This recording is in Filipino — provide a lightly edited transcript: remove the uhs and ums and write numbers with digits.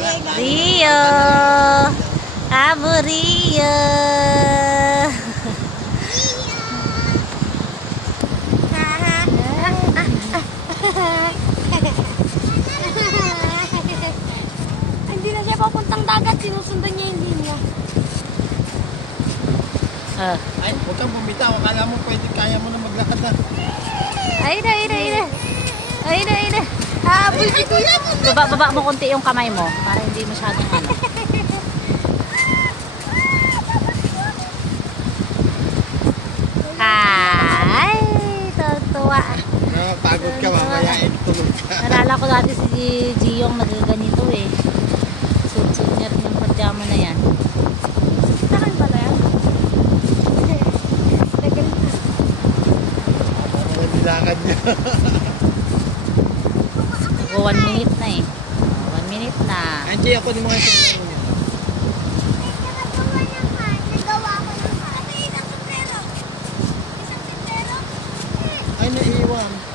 Rio. Amo Rio. Hindi na siya papuntang dagat. Sinusundan niya yung linya. Ay, huwag kang bumitaw. Akala mo pwede, kaya mo na maglakad na. Ay na. Baba mo konti yung kamay mo para hindi masyadong ano. Hi! Tuwa. Napagod ka mamaya, tulog ka. Nalala ko dati si Giyong nagaganito eh. Suit niya rin yung pajama na yan. Takan pala yan. Tagal na. Ang nilakad niya. 1 minute na eh. 1 minute na. Angie, ako ni mga sinunod niya. Ay, naiiwan.